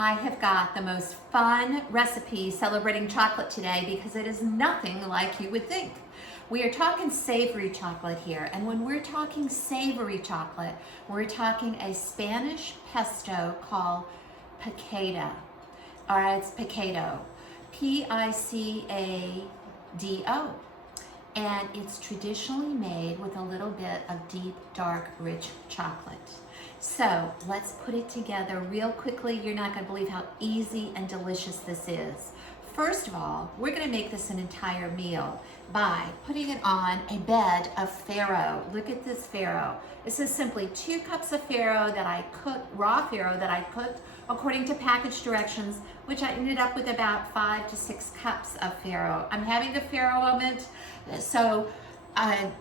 I have got the most fun recipe celebrating chocolate today because it is nothing like you would think. We are talking savory chocolate here, and when we're talking savory chocolate, we're talking a Spanish pesto called Picada. All right, it's Picado, P-I-C-A-D-O. And it's traditionally made with a little bit of deep, dark, rich chocolate. So let's put it together real quickly. You're not going to believe how easy and delicious this is. First of all, we're going to make this an entire meal by putting it on a bed of farro. Look at this farro. This is simply 2 cups of farro that I cooked, raw farro that I cooked according to package directions, which I ended up with about 5 to 6 cups of farro. I'm having a farro moment, so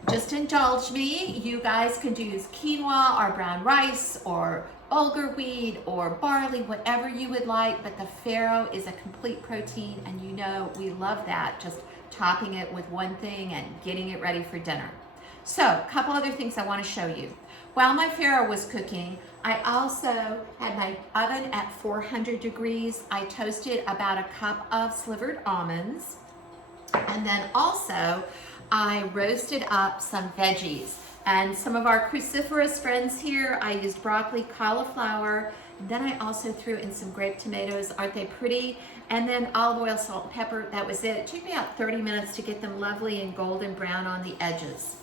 just indulge me. You guys can use quinoa or brown rice or bulgur wheat or barley, whatever you would like, but the farro is a complete protein, and you know we love that, just topping it with one thing and getting it ready for dinner. So a couple other things I want to show you. While my farro was cooking, I also had my oven at 400 degrees. I toasted about a cup of slivered almonds, and then also I roasted up some veggies. And some of our cruciferous friends here, I used broccoli, cauliflower, then I also threw in some grape tomatoes. Aren't they pretty? And then olive oil, salt, and pepper. That was it. It took me about 30 minutes to get them lovely and golden brown on the edges.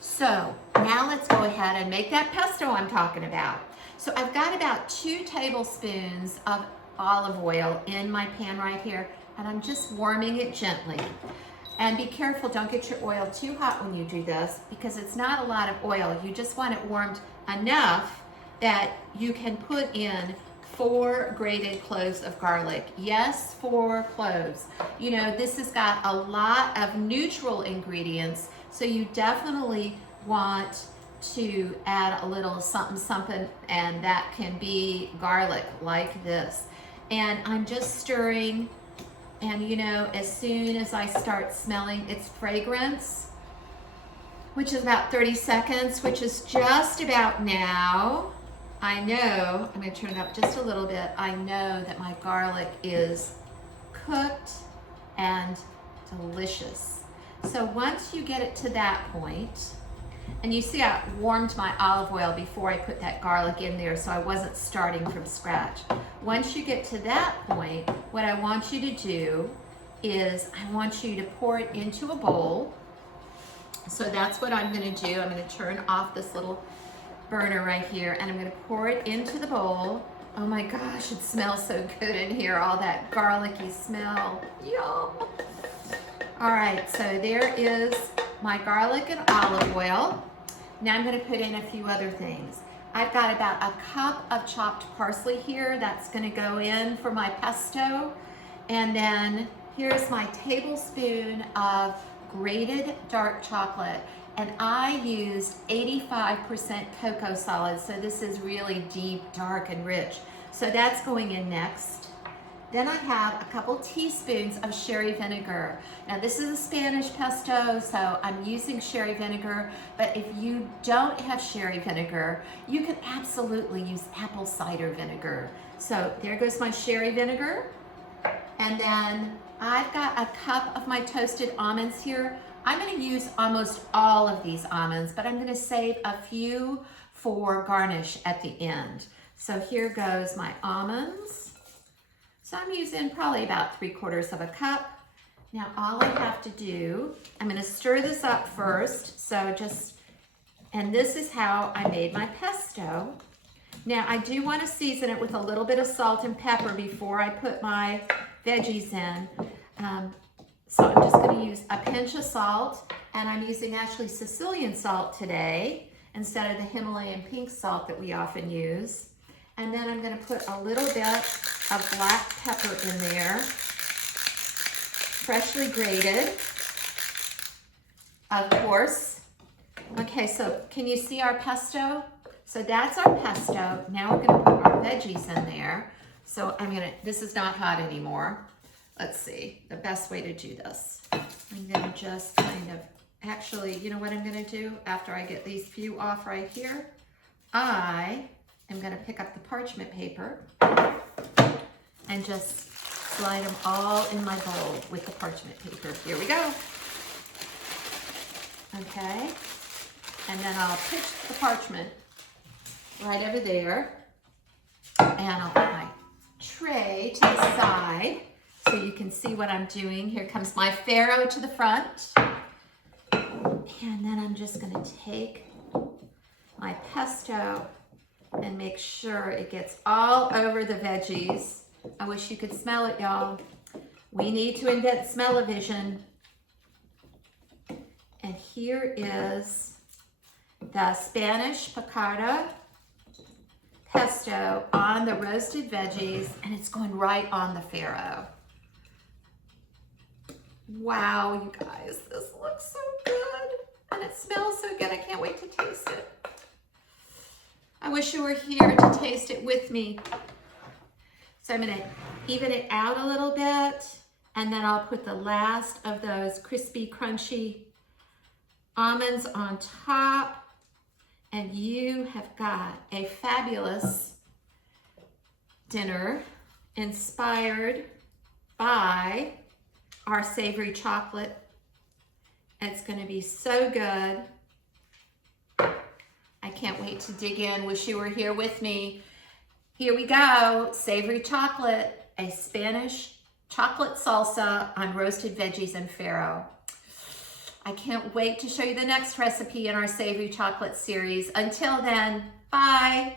So now let's go ahead and make that pesto I'm talking about. So I've got about 2 tablespoons of olive oil in my pan right here, and I'm just warming it gently. And be careful, don't get your oil too hot when you do this, because it's not a lot of oil. You just want it warmed enough that you can put in 4 grated cloves of garlic. Yes, 4 cloves. You know, this has got a lot of neutral ingredients, so you definitely want to add a little something something, and that can be garlic like this. And I'm just stirring. And you know, as soon as I start smelling its fragrance, which is about 30 seconds, which is just about now, I know, I'm gonna turn it up just a little bit, I know that my garlic is cooked and delicious. So once you get it to that point, and you see I warmed my olive oil before I put that garlic in there, so I wasn't starting from scratch. Once you get to that point, what I want you to do is I want you to pour it into a bowl. So that's what I'm going to do. I'm going to turn off this little burner right here, and I'm going to pour it into the bowl. Oh my gosh, it smells so good in here, all that garlicky smell. Yum! All right, so there is my garlic and olive oil. Now I'm going to put in a few other things. I've got about a cup of chopped parsley here. That's going to go in for my pesto. And then here's my tablespoon of grated dark chocolate. And I used 85% cocoa solid, so this is really deep, dark, and rich. So that's going in next. Then I have a couple teaspoons of sherry vinegar. Now this is a Spanish pesto, so I'm using sherry vinegar, but if you don't have sherry vinegar, you can absolutely use apple cider vinegar. So there goes my sherry vinegar. And then I've got a cup of my toasted almonds here. I'm gonna use almost all of these almonds, but I'm gonna save a few for garnish at the end. So here goes my almonds. So I'm using probably about 3/4 of a cup. Now all I have to do, I'm gonna stir this up first. So and this is how I made my pesto. Now I do wanna season it with a little bit of salt and pepper before I put my veggies in. So I'm just gonna use a pinch of salt, and I'm using actually Sicilian salt today instead of the Himalayan pink salt that we often use. And then I'm gonna put a little bit of black pepper in there, freshly grated, of course. Okay, so can you see our pesto? So that's our pesto. Now we're gonna put our veggies in there. So this is not hot anymore. Let's see, the best way to do this. I'm gonna just kind of, actually, you know what I'm gonna do after I get these few off right here? I I'm going to pick up the parchment paper and just slide them all in my bowl with the parchment paper. Here we go. Okay, and then I'll pitch the parchment right over there, and I'll put my tray to the side so you can see what I'm doing. Here comes my Pharaoh to the front, and then I'm just gonna take my pesto and make sure it gets all over the veggies. I wish you could smell it, y'all. We need to invent smell-o-vision. And here is the Spanish picada pesto on the roasted veggies, and it's going right on the Pharaoh. Wow, you guys, this looks so good. And it smells so good, I can't wait to taste it. I wish you were here to taste it with me. So I'm gonna even it out a little bit, and then I'll put the last of those crispy, crunchy almonds on top, and you have got a fabulous dinner inspired by our savory chocolate. It's gonna be so good. I can't wait to dig in. Wish you were here with me. Here we go, savory chocolate, a Spanish chocolate salsa on roasted veggies and Pharaoh. I can't wait to show you the next recipe in our savory chocolate series. Until then, bye.